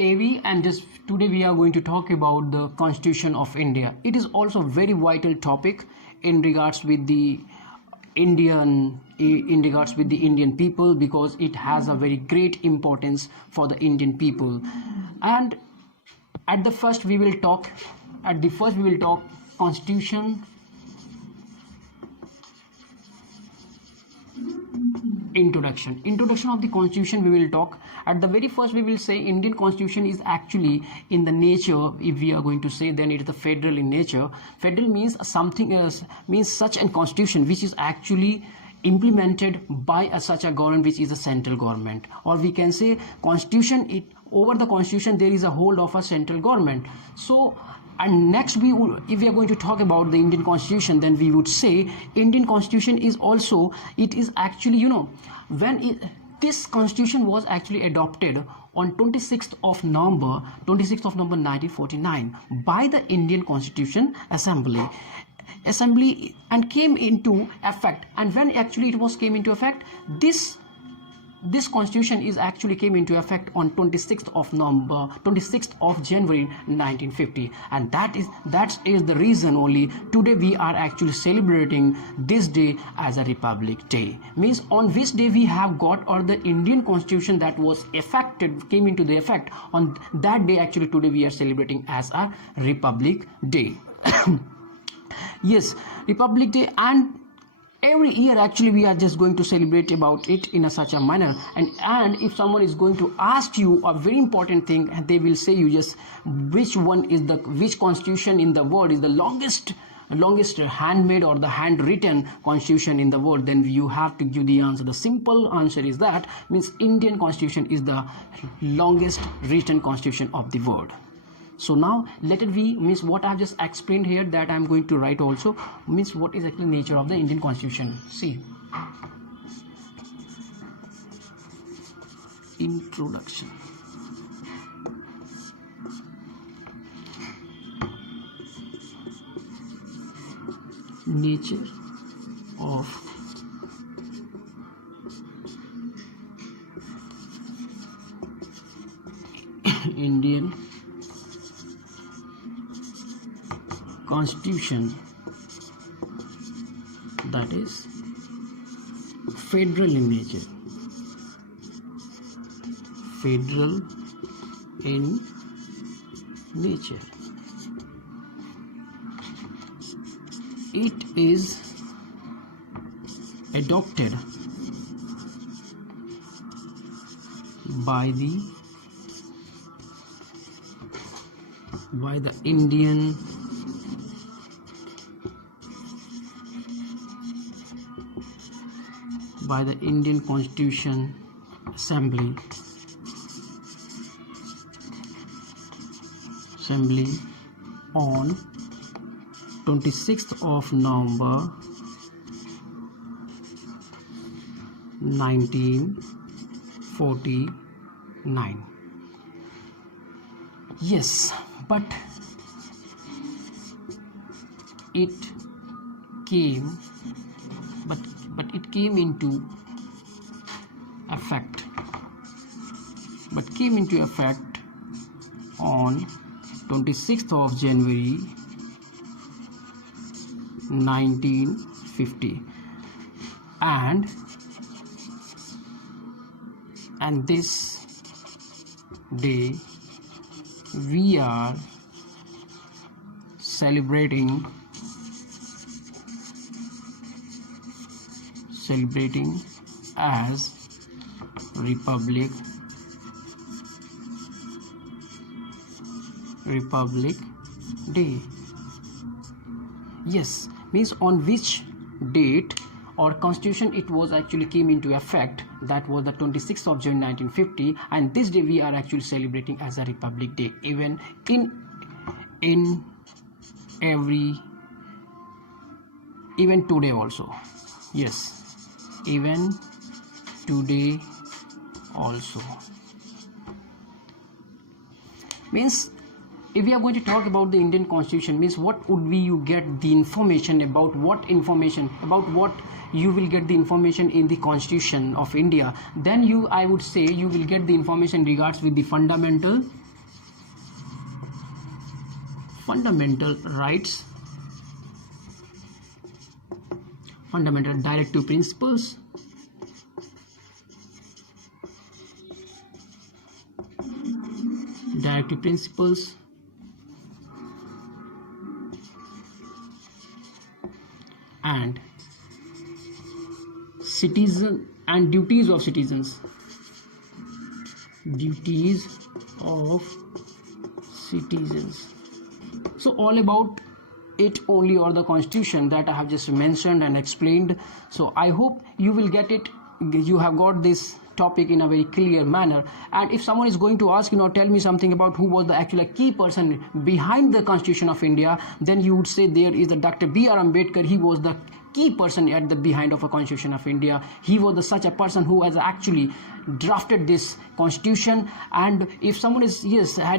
AV, and just today we are going to talk about the Constitution of India. It is also a very vital topic in regards with the Indian people, because it has a very great importance for the Indian people. And at the first we will talk Constitution. Introduction of the Constitution we will talk. At the very first we will say Indian Constitution is actually in the nature, if we are going to say, then it is the federal in nature. Federal means something else, means such a constitution which is actually implemented by such a government which is a central government, or we can say constitution, over the constitution there is a hold of a central government. So, and next if we are going to talk about the Indian Constitution, then we would say Indian Constitution is also, it is actually, this Constitution was actually adopted on 26th of November 1949 by the Indian Constitution Assembly, and came into effect. And when actually it was came into effect, this constitution is actually came into effect on 26th of January 1950, and that is the reason only today we are actually celebrating this day as a Republic Day. Means on which day we have got, or the Indian Constitution that was came into the effect on that day, actually today we are celebrating as a Republic Day. Yes, Republic Day. And every year actually we are just going to celebrate about it in such a manner. And if someone is going to ask you a very important thing, and they will say you just which constitution in the world is the longest handmade or the handwritten constitution in the world, then you have to give the answer. The simple answer is that means Indian Constitution is the longest written constitution of the world. So now let it be, means what I have just explained here, that I am going to write also, means what is actually nature of the Indian Constitution. See, introduction. Nature of Indian Constitution, that is federal in nature. Federal in nature. It is adopted by the Indian Constitution Assembly on 26th of November 1949. Yes, but it came into effect on 26th of January 1950, and this day we are celebrating as Republic Day. Yes, means on which date or constitution it was actually came into effect, that was the 26th of June 1950, and this day we are actually celebrating as a Republic Day, even today also. Yes, even today also. Means if we are going to talk about the Indian Constitution, means what would you get the information about, what you will get the information in the Constitution of India, then I would say you will get the information regards with the fundamental fundamental rights, fundamental directive principles, and citizen and duties of citizens, so all about it only, or the constitution that I have just mentioned and explained. So I hope you will get it, you have got this topic in a very clear manner. And if someone is going to ask, tell me something about who was the actual key person behind the Constitution of India, then you would say there is the Dr. B.R. Ambedkar. He was the key person at the behind of a Constitution of India. He was such a person who has actually drafted this constitution. And if someone is had